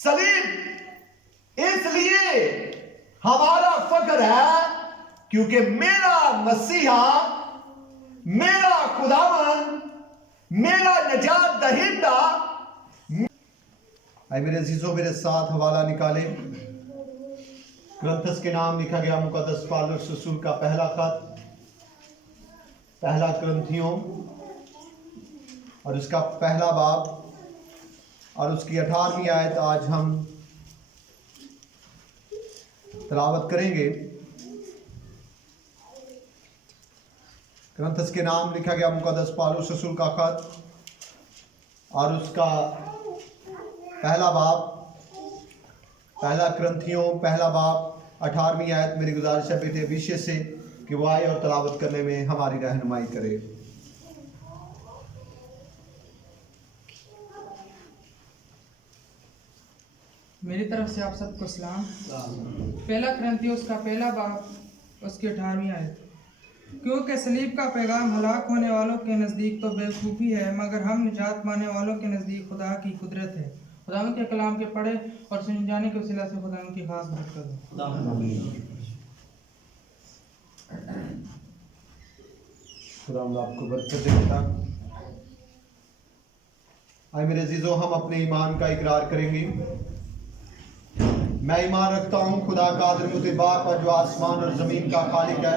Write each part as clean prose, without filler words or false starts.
सलीब इसलिए हमारा फख्र है क्योंकि मेरा मसीहा, मेरा खुदावन, मेरा निजात दहिंदा। आए मेरे अजीजों, मेरे साथ हवाला निकाले। ग्रंथस के नाम लिखा गया मुकद्दस पौलुस रसूल का पहला खत, पहला ग्रंथियों, और उसका पहला बाब और उसकी 18वीं आयत आज हम तिलावत करेंगे। ग्रंथस के नाम लिखा गया मुकद्दस पौलुस रसूल का खत और उसका पहला बाब, पहला ग्रंथियों पहला बाब 18वीं आयत। मेरी गुजारिश है बेटे विषय से कि वो आए और तिलावत करने में हमारी रहनुमाई करे। मेरी तरफ से आप सबको सलाम। पहला ग्रंथियों उसका पहला बाब उसकी 18वीं आयत। क्योंकि सलीब का पैगाम हलाक होने वालों के नज़दीक तो बेवकूफ़ी है, मगर हम निजात पाने वालों के नज़दीक खुदा की कुदरत है। खुदावंद के कलाम के पढ़े और सुन जाने के वसीला से खुदावंद की खास बरकत हो। खुदावंद आपको बरकत देता। आए मेरे अजीजों, हम अपने ईमान का इकरार करेंगे। मैं ईमान रखता हूँ खुदा कादिर मुतबार पर जो आसमान और ज़मीन का खालिक है,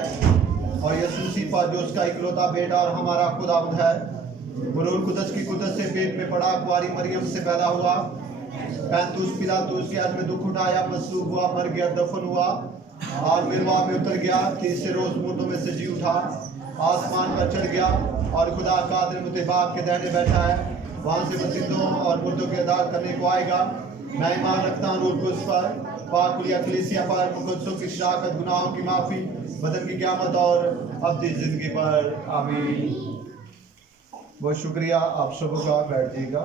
और यीशु मसीह पर जो उसका इकलौता बेटा और हमारा खुदावंद है, वो रूह कुदस की कुदरत से पेट में पड़ा, कुंवारी मरियम से पैदा हुआ, पैंतुस पिलातुस के हाथ में दुख उठाया, मसलूब हुआ, मर गया, दफन हुआ और मिरवा में उतर गया, तीसरे रोज मुर्दों में से जी उठा, आसमान पर चढ़ गया और खुदा कादिर मुतबार के दाहिने बैठा है, वहां से जिंदों और मुर्दों के अदालत करने को आएगा। मैं ईमान रखता हूँ रूह कुदस पर, पाक कुलिया कलीसिया पर, मुकद्दसों की शराकत, गुनाहों की माफ़ी, बदन की क़यामत और अब्दी ज़िंदगी पर। आमीन। बहुत शुक्रिया आप सबों का। बैठिएगा।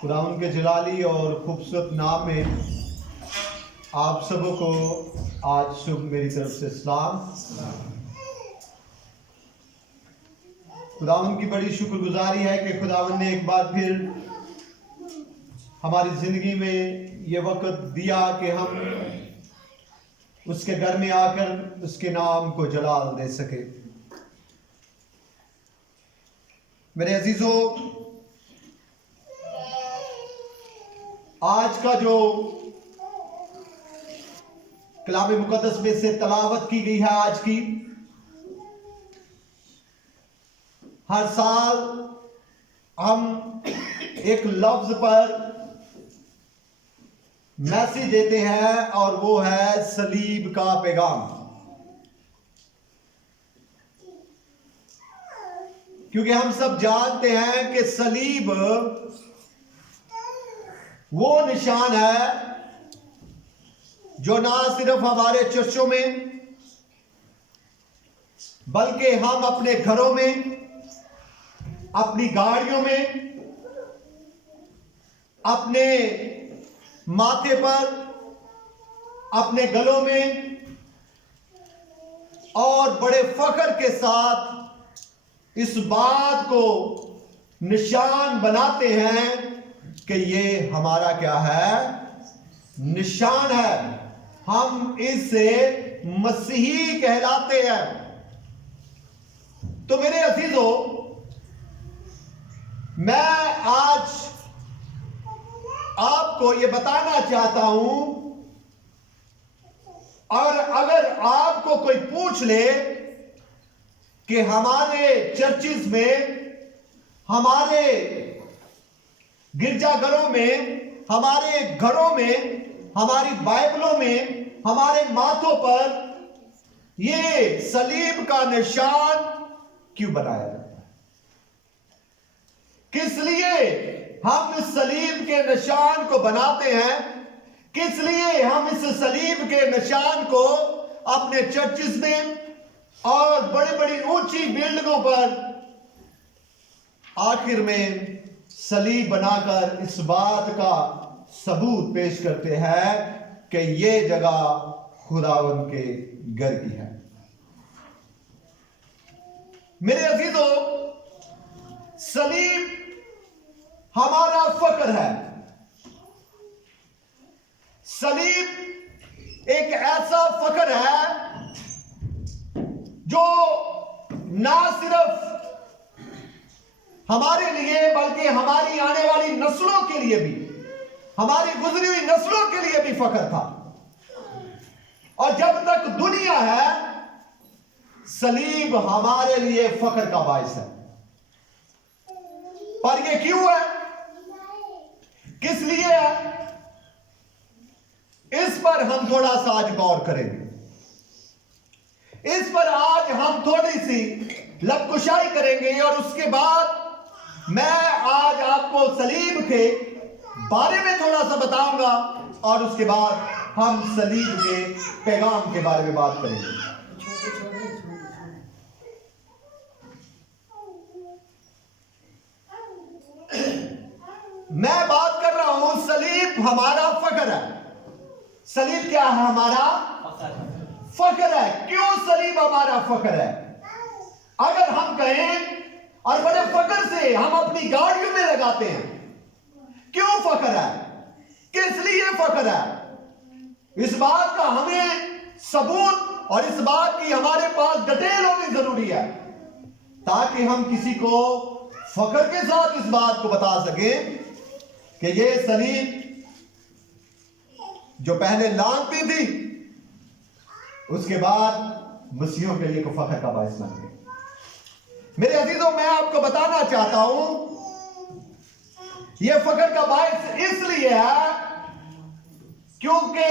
खुदावंद के जलाली और खूबसूरत नाम में आप सबों को आज शुभ मेरी तरफ से सलाम। खुदावंद की बड़ी शुक्रगुजारी है कि खुदावंद ने एक बार फिर हमारी जिंदगी में ये वक्त दिया कि हम उसके घर में आकर उसके नाम को जलाल दे सके। मेरे अजीजों, आज का जो कलाम मुकद्दस में से तलावत की गई है, आज की हर साल हम एक लफ्ज पर मैसेज देते हैं और वो है सलीब का पैगाम। क्योंकि हम सब जानते हैं कि सलीब वो निशान है जो ना सिर्फ हमारे चर्चों में बल्कि हम अपने घरों में, अपनी गाड़ियों में, अपने माथे पर, अपने गलों में और बड़े फख्र के साथ इस बात को निशान बनाते हैं कि ये हमारा क्या है? निशान है। हम इससे मसीही कहलाते हैं। तो मेरे अजीजों, मैं आज आपको ये बताना चाहता हूं, और अगर आपको कोई पूछ ले कि हमारे चर्चिज में, हमारे गिरजाघरों में, हमारे घरों में, हमारी बाइबलों में, हमारे माथों पर ये सलीब का निशान क्यों बनाया जाता है? किस लिए हम इस सलीब के निशान को बनाते हैं? किस लिए हम इस सलीब के निशान को अपने चर्चिस में और बड़ी बड़ी ऊंची बिल्डिंगों पर आखिर में सलीब बनाकर इस बात का सबूत पेश करते हैं कि ये जगह खुदावन के घर की है। मेरे अजीजों, सलीब हमारा फक्र है। सलीब एक ऐसा फक्र है जो ना सिर्फ हमारे लिए बल्कि हमारी आने वाली नस्लों के लिए भी, हमारी गुजरी हुई नस्लों के लिए भी फक्र था। और जब तक दुनिया है, सलीब हमारे लिए फक्र का बायस है। पर यह क्यों है, किस लिए है, इस पर हम थोड़ा सा आज गौर करेंगे। इस पर आज हम थोड़ी सी लबकुशाई करेंगे और उसके बाद मैं आज आपको सलीब के बारे में थोड़ा सा बताऊंगा और उसके बाद हम सलीब के पैगाम के बारे में बात करेंगे। मैं बात कर रहा हूं, सलीब हमारा फक्र है। सलीब क्या है? हमारा फक्र है। क्यों सलीब हमारा फक्र है? अगर हम कहें और बड़े फक्र से हम अपनी गाड़ियों में लगाते हैं, क्यों फक्र है, किस लिए फक्र है, इस बात का हमें सबूत और इस बात की हमारे पास डिटेल होनी जरूरी है, ताकि हम किसी को फक्र के साथ इस बात को बता सकें कि ये सलीब जो पहले लानती थी, उसके बाद मसीहों के लिए को फख्र का बायस बन गई। मेरे अजीजों, मैं आपको बताना चाहता हूं, यह फख्र का बायस इसलिए है क्योंकि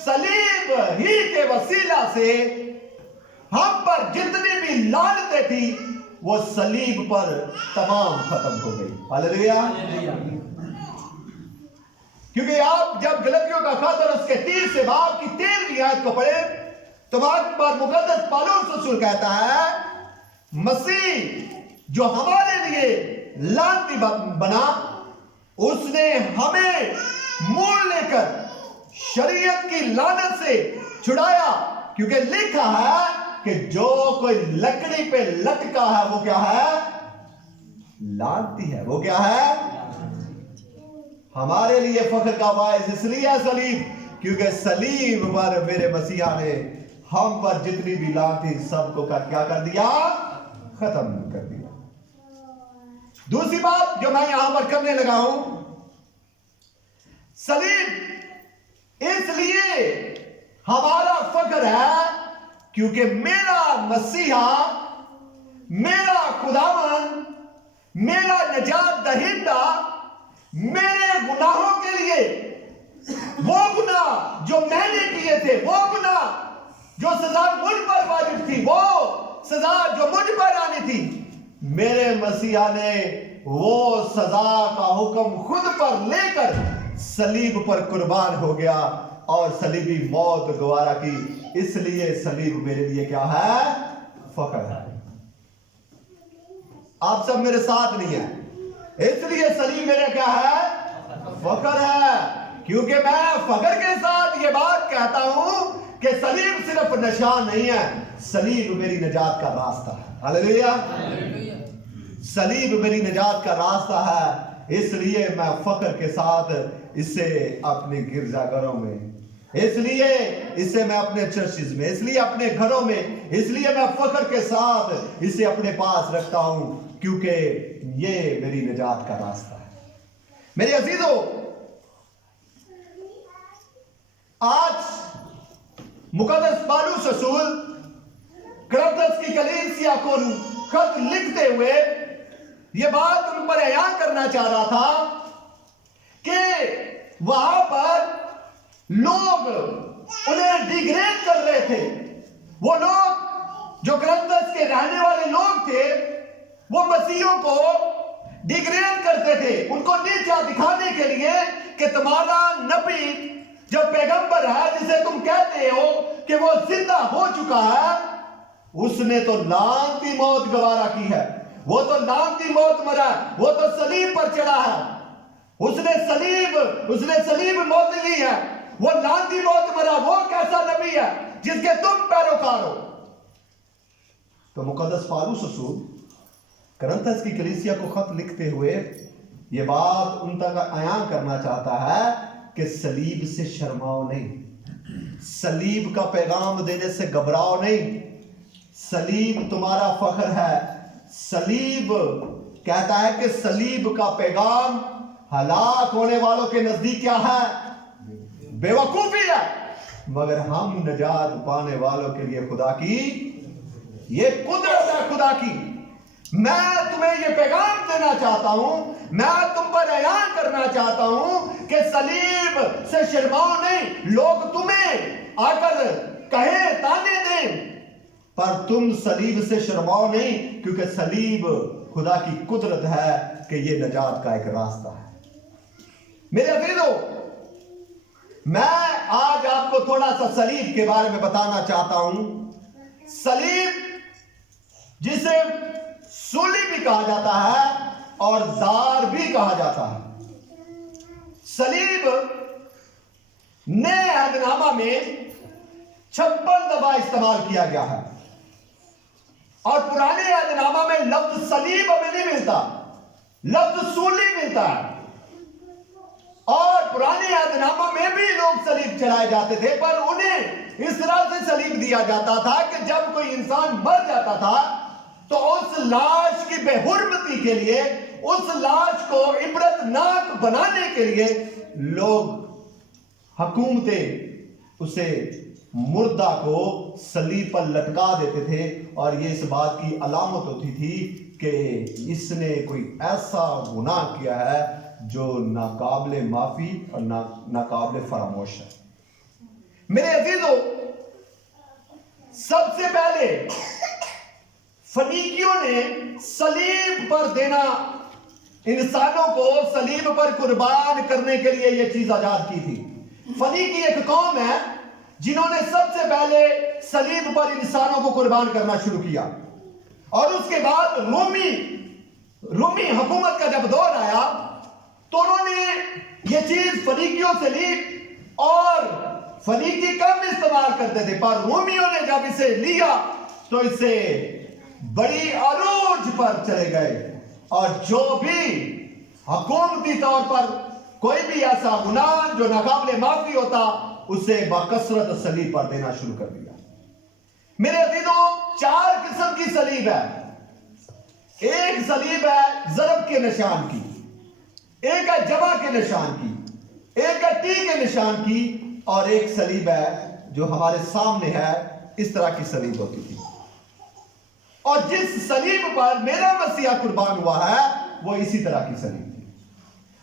सलीब ही के वसीला से हम पर जितनी भी लानतें थी वो सलीब पर तमाम खत्म हो गई। हालेलुया। क्योंकि आप जब गलतियों का खत और उसके 30 से बाब की 13वीं आयत को पढ़े तो वहां पर मुकद्दस पौलुस रसूल कहता है, मसीह जो हमारे लिए लानती बना, उसने हमें मोल लेकर शरीयत की लानत से छुड़ाया। क्योंकि लिखा है कि जो कोई लकड़ी पे लटका है वो क्या है? लानती है। वो क्या है? हमारे लिए फख्र का बायस इसलिए है सलीब, क्योंकि सलीब पर मेरे मसीहा ने हम पर जितनी भी लानत थी सबको क्या कर दिया? खत्म कर दिया। दूसरी बात जो मैं यहां पर करने लगा हूं, सलीब इसलिए हमारा फख्र है क्योंकि मेरा मसीहा, मेरा खुदावन, मेरा निजात दहिंदा मेरे गुनाहों के लिए, वो गुनाह जो मैंने किए थे, वो गुनाह जो सजा मुझ पर वाजिब थी, वो सजा जो मुझ पर आनी थी, मेरे मसीहा ने वो सजा का हुक्म खुद पर लेकर सलीब पर कुर्बान हो गया और सलीबी मौत गवारा की। इसलिए सलीब मेरे लिए क्या है? फख्र है। आप सब मेरे साथ नहीं है, इसलिए सलीब मेरे क्या है? फख्र है। क्योंकि मैं फख्र के साथ ये बात कहता हूं कि सलीब सिर्फ निशान नहीं है, सलीब मेरी निजात का रास्ता है। हालेलुया। सलीब मेरी निजात का रास्ता है। इसलिए मैं फख्र के साथ इसे अपने गिरजाघरों में, इसलिए इसे मैं अपने चर्चेज में, इसलिए अपने घरों में, इसलिए मैं फख्र के साथ इसे अपने पास रखता हूं, क्योंकि ये मेरी निजात का रास्ता है। मेरे अजीजों, आज मुकद्दस पौलुस रसूल कुरिन्थस की कलीसिया को खत लिखते हुए यह बात उन पर अयान करना चाह रहा था कि वहां पर लोग उन्हें डिग्रेड कर रहे थे। वो लोग जो कुरिन्थस के रहने वाले लोग थे, वो मसीहों को डिग्रेड करते थे, उनको नीचा दिखाने के लिए कि तुम्हारा नबी जो पैगंबर है, जिसे तुम कहते हो कि वो जिंदा हो चुका है, उसने तो लानती मौत गवारा की है, वो तो लानती मौत मरा, वो तो सलीब पर चढ़ा है, उसने सलीब मौत ली है। वो लानती मौत मरा, वो कैसा नबी है जिसके तुम पैरोकार हो? तो मुकद्दस पौलुस रसूल करंथस की कलीसिया को खत लिखते हुए ये बात उन तक आया करना चाहता है कि सलीब से शर्माओ नहीं, सलीब का पैगाम देने से घबराओ नहीं। सलीब तुम्हारा फख्र है। सलीब कहता है कि सलीब का पैगाम हलाक होने वालों के नजदीक क्या है? बेवकूफी है। मगर हम नजात पाने वालों के लिए खुदा की ये कुदरत है, खुदा की। मैं तुम्हें ये पैगाम देना चाहता हूं, मैं तुम पर ऐलान करना चाहता हूं कि सलीब से शर्माओ नहीं। लोग तुम्हें आकर कहे, ताने दें, पर तुम सलीब से शर्माओ नहीं, क्योंकि सलीब खुदा की कुदरत है कि ये नजात का एक रास्ता है। मेरे अजीजों, मैं आज आपको थोड़ा सा सलीब के बारे में बताना चाहता हूं। सलीब जिसे सूली भी कहा जाता है और दार भी कहा जाता है। सलीब नए अहदनामा में 56 दफा इस्तेमाल किया गया है और पुराने अहदनामा में लफ्ज सलीब हमें नहीं मिलता, लफ्ज सूली मिलता है। और पुराने अहदनामा में भी लोग सलीब चलाए जाते थे, पर उन्हें इस तरह से सलीब दिया जाता था कि जब कोई इंसान मर जाता था तो उस लाश की बेहुरमती के लिए, उस लाश को इबरतनाक बनाने के लिए लोग, हुकूमतें उसे मुर्दा को सलीब पर लटका देते थे और ये इस बात की अलामत होती थी कि इसने कोई ऐसा गुनाह किया है जो नाकाबिले माफी और नाकाबिले फरामोश है। मेरे अजीजों, सबसे पहले फनीकियों ने सलीब पर देना, इंसानों को सलीब पर कुर्बान करने के लिए यह चीज आजाद की थी। फनीकी एक कौम है जिन्होंने सबसे पहले सलीब पर इंसानों को कुर्बान करना शुरू किया और उसके बाद रोमी हुकूमत का जब दौर आया तो उन्होंने ये चीज फनीकियों से ली और फनीकी कम इस्तेमाल करते थे, पर रोमियों ने जब इसे लिया तो इसे बड़ी अरूज पर चले गए और जो भी हुकूमती तौर पर कोई भी ऐसा गुनाह जो नाकाबिले माफी होता उसे बकसरत सलीब पर देना शुरू कर दिया। मेरे अजीजों, 4 किस्म की सलीब है। एक सलीब है ज़रब के निशान की, एक है जमा के निशान की, एक है टी के निशान की और एक सलीब है जो हमारे सामने है, इस तरह की सलीब होती थी। और जिस सलीब पर मेरा मसीहा कुर्बान हुआ है वो इसी तरह की सलीब थी।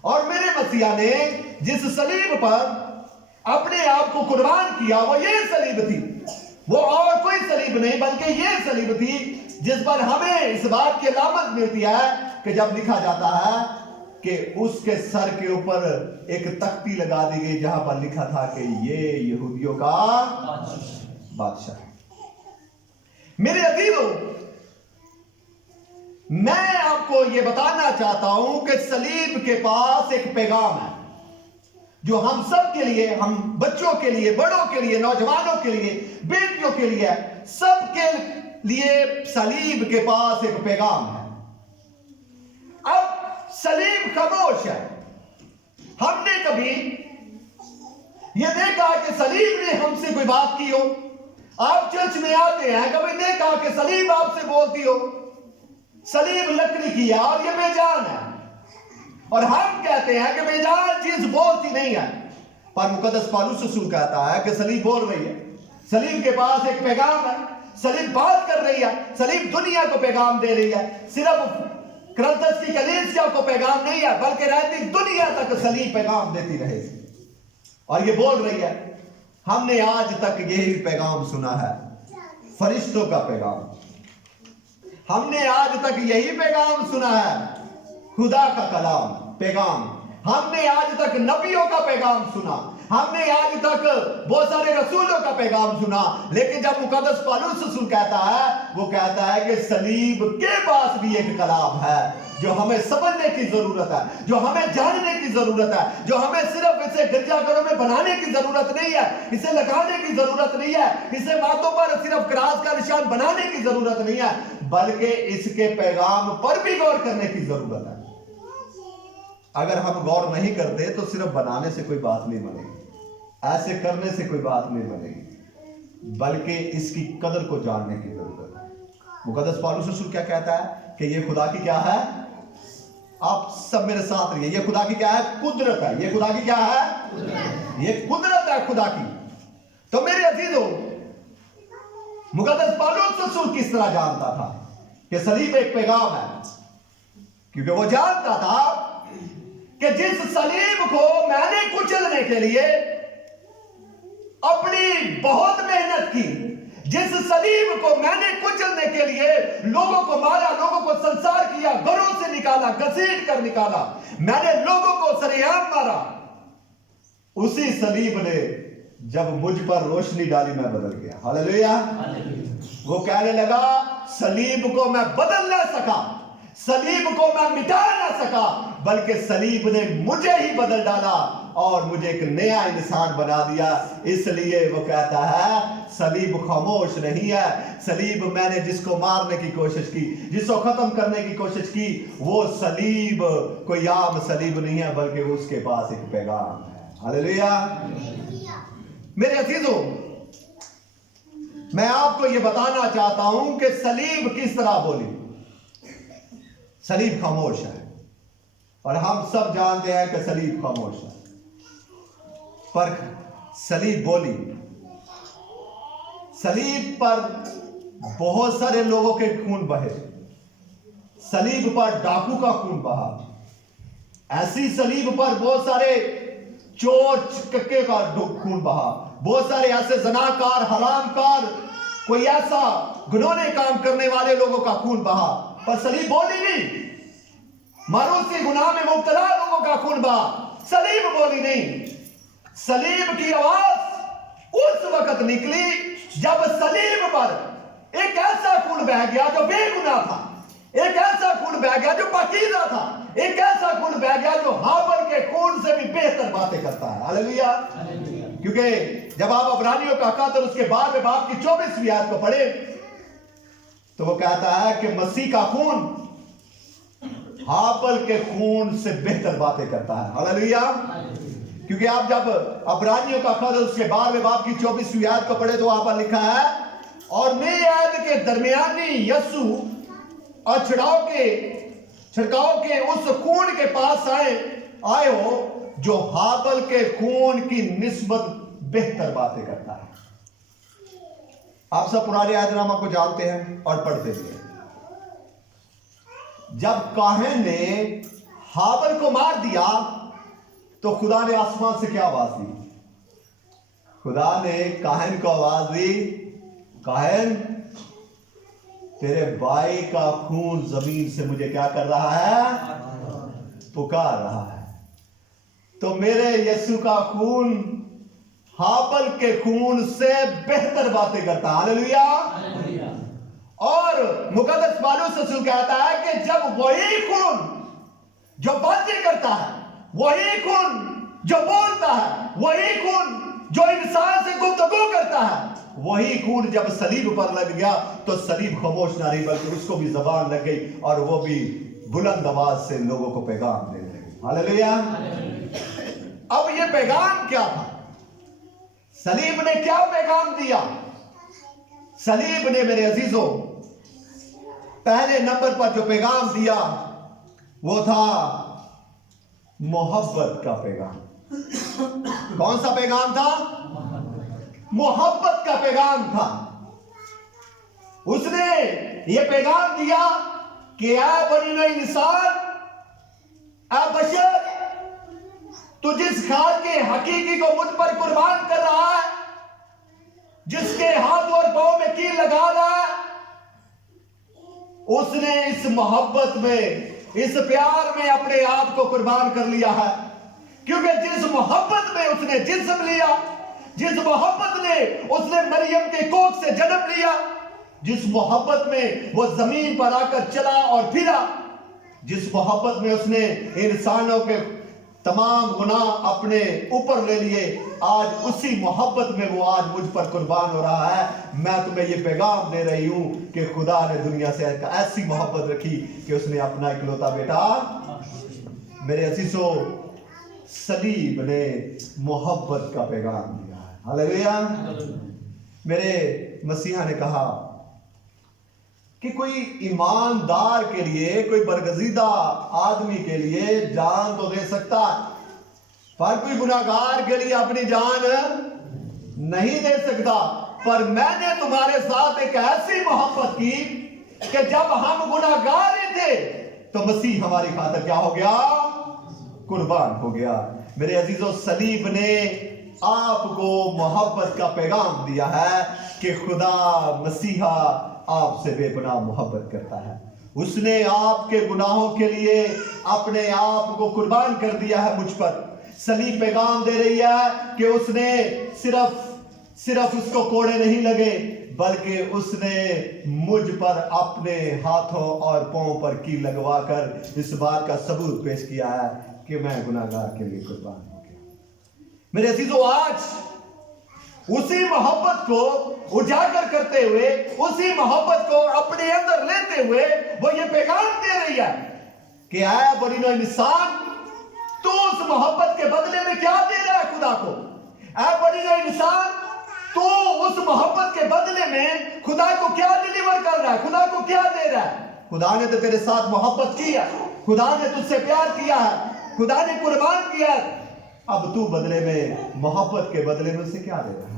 और मेरे मसीहा ने जिस सलीब पर अपने आप को कुर्बान किया वो ये सलीब थी, वो और कोई सलीब नहीं बल्कि ये सलीब थी जिस पर हमें इस बात की अलामत मिलती है कि जब लिखा जाता है कि उसके सर के ऊपर एक तख्ती लगा दी गई जहां पर लिखा था कि ये यहूदियों का बादशाह है। मेरे अजीजों, मैं आपको यह बताना चाहता हूं कि सलीब के पास एक पैगाम है जो हम सब के लिए, हम बच्चों के लिए, बड़ों के लिए, नौजवानों के लिए, बेटियों के लिए, सबके लिए सलीब के पास एक पैगाम है। अब सलीब खामोश है। हमने कभी यह देखा कि सलीब ने हमसे कोई बात की हो? आप चर्च में आते हैं, कभी देखा कि सलीब आपसे बोलती हो? सलीब लकड़ी की है और यह बेजान है और हम कहते हैं कि बेजान चीज बोलती नहीं है, पर मुकद्दस पौलुस रसूल कहता है कि सलीब बोल रही है। सलीब के पास एक पैगाम है, सलीब बात कर रही है, सलीब दुनिया को पैगाम दे रही है। सिर्फ करंथस की कलीसिया को पैगाम नहीं है बल्कि रहती दुनिया तक सलीब पैगाम देती रहेगी और ये बोल रही है, हमने आज तक यही पैगाम सुना है, फरिश्तों का पैगाम। हमने आज तक यही पैगाम सुना है, खुदा का कलाम पैगाम। हमने आज तक नबियों का पैगाम सुना, हमने आज तक बहुत सारे रसूलों का पैगाम सुना, लेकिन जब मुकद्दस पौलुस रसूल कहता है, वो कहता है कि सलीब के पास भी एक कलाम है जो हमें समझने की जरूरत है, जो हमें जानने की जरूरत है, जो हमें सिर्फ इसे गिरजाघरों में बनाने की जरूरत नहीं है, इसे लगाने की जरूरत नहीं है, इसे माथों पर सिर्फ क्रॉस का निशान बनाने की जरूरत नहीं है, बल्कि इसके पैगाम पर भी गौर करने की जरूरत है। अगर हम गौर नहीं करते तो सिर्फ बनाने से कोई बात नहीं बनेगी, ऐसे करने से कोई बात नहीं बनेगी, बल्कि इसकी कदर को जानने की जरूरत है। मुकद्दस पौलुस रसूल क्या कहता है कि ये खुदा की क्या है, आप सब मेरे साथ रहिए, ये खुदा की क्या है, कुदरत है। ये खुदा की क्या है, ये कुदरत है खुदा की। तो मेरे अजीजों, मुकद्दस पौलुस रसूल किस तरह जानता था कि सलीब एक पैगाम है? क्योंकि वो जानता था कि जिस सलीब को मैंने कुचलने के लिए अपनी बहुत मेहनत की, जिस सलीब को मैंने कुचलने के लिए लोगों को मारा, लोगों को संसार किया, घरों से निकाला, घसीट कर निकाला, मैंने लोगों को सरेआम मारा, उसी सलीब ने जब मुझ पर रोशनी डाली मैं बदल गया। हालेलुया। वो कहने लगा सलीब को मैं बदल ना सका, सलीब को मैं मिटा ना सका, बल्कि सलीब ने मुझे ही बदल डाला और मुझे एक नया इंसान बना दिया। इसलिए वो कहता है सलीब खामोश नहीं है। सलीब मैंने जिसको मारने की कोशिश की, जिसको खत्म करने की कोशिश की, वो सलीब कोई आम सलीब नहीं है, बल्कि उसके पास एक पैगाम है। हालेलुया। मेरे अजीजों, मैं आपको ये बताना चाहता हूं कि सलीब किस तरह बोली। सलीब खामोश है और हम सब जानते हैं कि सलीब खामोश है, पर सलीब बोली। सलीब पर बहुत सारे लोगों के खून बहे, सलीब पर डाकू का खून बहा, ऐसी सलीब पर बहुत सारे चोर चक्के का खून बहा, बहुत सारे ऐसे जनाकार, हरामकार, कोई ऐसा गुनौने काम करने वाले लोगों का खून बहा, पर सलीब बोली नहीं। मारूसी गुनाह में मुब्तला लोगों का खून बहा, सलीब बोली नहीं। सलीब की आवाज उस वक्त निकली जब सलीब पर एक ऐसा खून बह गया जो बेगुनाह था, एक ऐसा खून बह गया जो पाकीज़ा था, एक ऐसा खून बह गया जो हाबल के खून से भी बेहतर बातें करता है। हालेलुया। क्योंकि जब आप इब्रानियों का खत और उसके 12वें बाब की 24वीं आयत को पढ़े तो वो कहता है कि मसीह का खून हाबल के खून से बेहतर बातें करता है। हालेलुया। क्योंकि आप जब इब्रानियों का खत उसके 12वें बाब की 24वीं आयत को पढ़े तो वहां पर लिखा है, और नई आयत के दरमियानी यीशु और छिड़काव के उस खून के पास आए हो जो हाबल के खून की निस्बत बेहतर बातें करता है। आप सब पुराने आयतनामा को जानते हैं और पढ़ते भी हैं। जब काहन ने हाबल को मार दिया तो खुदा ने आसमान से क्या आवाज दी? खुदा ने काहन को आवाज दी, काहन तेरे भाई का खून जमीन से मुझे क्या कर रहा है? पुकार रहा है। तो मेरे यीशु का खून हाबल के खून से बेहतर बातें करता है। हालेलुया। और मुकद्दस पौलुस रसूल कहता है कि जब वही खून जो बातें करता है, वही खून जो बोलता है, वही खून जो इंसान से गुफ्तगू करता है, वही खून जब सलीब पर लग गया तो सलीब खामोश ना रही, बल्कि उसको भी जबान लग गई और वो भी बुलंद आवाज से लोगों को पैगाम देने लगी। हालेलुया। अब ये पैगाम क्या था? सलीब ने क्या पैगाम दिया? सलीब ने मेरे अजीजों पहले नंबर पर जो पैगाम दिया वो था मोहब्बत का पैगाम। कौन सा पैगाम था? मोहब्बत का पैगाम था। उसने ये पैगाम दिया कि ऐ बनी इंसान, ऐ बशर, तू जिस खाल के हकीकी को मुझ पर कुर्बान कर रहा है, जिसके हाथ और पांव में कील लगा रहा है, उसने इस मोहब्बत में, इस प्यार में अपने आप को कुर्बान कर लिया है क्योंकि जिस मोहब्बत में उसने जिस्म लिया, जिस मोहब्बत ने उसने मरियम के कोख से जन्म लिया, जिस मोहब्बत में वो जमीन पर आकर चला और फिरा, जिस मोहब्बत में उसने इंसानों के तमाम गुनाह अपने ऊपर ले लिए, आज उसी मोहब्बत में वो आज मुझ पर कुर्बान हो रहा है। मैं तुम्हें ये पैगाम दे रही हूं कि खुदा ने दुनिया से ऐसी मोहब्बत रखी कि उसने अपना इकलौता बेटा, मेरे अजीजों, सलीब ने मोहब्बत का पैगाम दिया है। हालेलुया। मेरे मसीहा ने कहा कि कोई ईमानदार के लिए, कोई बरगजीदा आदमी के लिए जान तो दे सकता है, पर कोई गुनाहगार के लिए अपनी जान नहीं दे सकता। पर मैंने तुम्हारे साथ एक ऐसी मोहब्बत की कि जब हम गुनाहगार थे तो मसीह हमारी खातिर क्या हो गया? कुर्बान हो गया। मेरे अजीजों, सलीब ने आपको मोहब्बत का पैगाम दिया है कि खुदा मसीहा आपसे बेगुनाह मोहब्बत करता है। उसने आपके गुनाहों के लिए अपने आप को कुर्बान कर दिया है मुझ पर। सलीब पैगाम दे रही है कि उसने सिर्फ उसको कोड़े नहीं लगे, बल्कि उसने मुझ पर अपने हाथों और पांव पर कील लगवाकर इस बात का सबूत पेश किया है कि मैं गुनाहगार के लिए कुर्बान हो गया। मेरे अजीजों, आज उसी मोहब्बत को उजागर करते हुए, उसी मोहब्बत को अपने अंदर लेते हुए वो ये पैगाम दे रही है कि ऐ बरीनो इंसान, तू उस मोहब्बत के बदले में क्या दे रहा है खुदा को? ऐ बरीनो इंसान, तू उस मोहब्बत के बदले में खुदा को क्या डिलीवर कर रहा है? खुदा को क्या दे रहा है? खुदा ने तो तेरे साथ मोहब्बत की है, खुदा ने तुझसे प्यार किया है, खुदा ने कुर्बान किया है। अब तू बदले में, मोहब्बत के बदले में उसे क्या दे रहा है?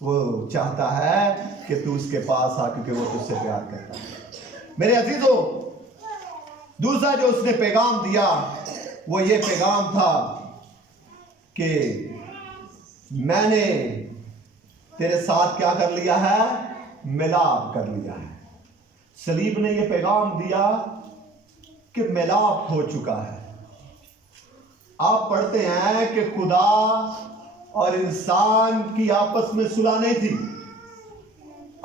वो चाहता है कि तू उसके पास आ, क्योंकि वो तुझसे प्यार करता है। मेरे अजीजों, दूसरा जो उसने पैगाम दिया वो ये पैगाम था कि मैंने तेरे साथ क्या कर लिया है? मिलाप कर लिया है। सलीब ने ये पैगाम दिया कि मिलाप हो चुका है। आप पढ़ते हैं कि खुदा और इंसान की आपस में सुलह नहीं थी,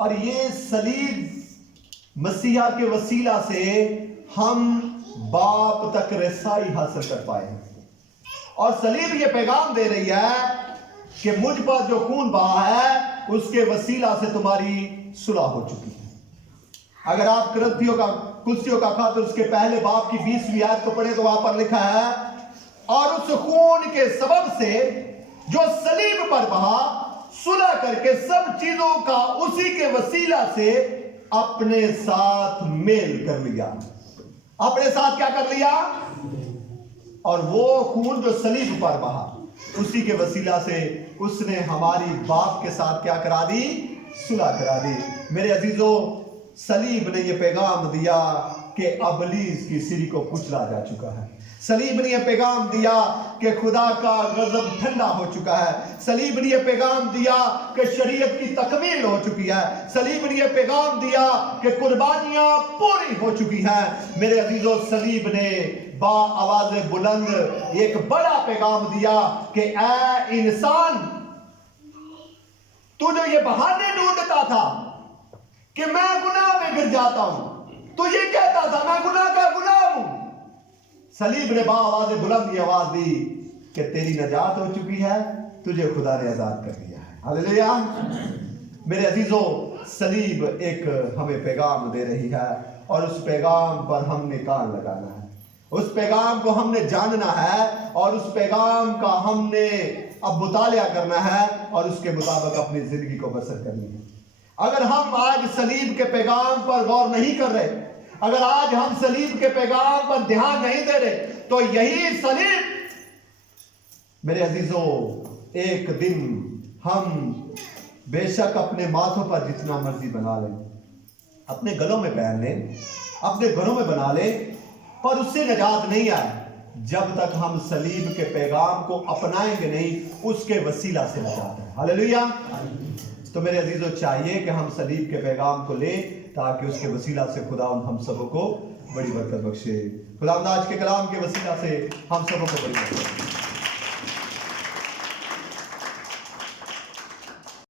और ये सलीब मसीहा के वसीला से हम बाप तक रसाई हासिल कर पाए हैं। और सलीब ये पैगाम दे रही है कि मुझ पर जो खून बहा है उसके वसीला से तुम्हारी सुलह हो चुकी है। अगर आप कुलसियों का खातिर उसके पहले बाप की 20वीं आयत को पढ़े तो वहां पर लिखा है, और उस खून के सबब से जो सलीब पर बहा, सुलह करके सब चीजों का उसी के वसीला से अपने साथ मेल कर लिया। अपने साथ क्या कर लिया? और वो खून जो सलीब पर बहा, उसी के वसीला से उसने हमारी बाप के साथ क्या करा दी? सुलह करा दी। मेरे अजीजों, सलीब ने यह पैगाम दिया कि अबलीस की सिरी को कुचला जा चुका है। सलीब ने यह पैगाम दिया कि खुदा का गजब ठंडा हो चुका है। सलीब ने यह पैगाम दिया कि शरीयत की तकमील हो चुकी है। सलीब ने यह पैगाम दिया कि कुर्बानियां पूरी हो चुकी हैं। मेरे अजीजों, सलीब ने बा आवाज बुलंद एक बड़ा पैगाम दिया कि ऐ इंसान, तू जो ये बहाने ढूंढता था कि मैं गुनाह में गिर जाता हूं, तो ये कहता था मैं गुनाह का गुलाम हूं, सलीब ने बाआवाज़ बुलंद आवाज दी कि तेरी नजात हो चुकी है, तुझे खुदा ने आजाद कर दिया है। हालेलुया। मेरे अजीजों, सलीब एक हमें पैगाम दे रही है, और उस पैगाम पर हमने कान लगाना है। उस पैगाम को हमने जानना है, और उस पैगाम का हमने अब मुतालिया करना है, और उसके मुताबिक अपनी जिंदगी को बसर करनी है। अगर हम आज सलीब के पैगाम पर गौर नहीं कर रहे, अगर आज हम सलीब के पैगाम पर ध्यान नहीं दे रहे, तो यही सलीब, मेरे अजीजों, एक दिन हम बेशक अपने माथों पर जितना मर्जी बना लें, अपने गलों में पहन लें, अपने घरों में बना लें, पर उससे निजात नहीं आए जब तक हम सलीब के पैगाम को अपनाएंगे नहीं। उसके वसीला से निजात है। हालेलुया। तो मेरे अजीजों, चाहिए कि हम सलीब के पैगाम को लें, ताकि उसके वसीला से खुदा हम सबों को बड़ी बरकत बख्शे। खुदा आज के कलाम के वसीला से हम सबों को बड़ी बरकत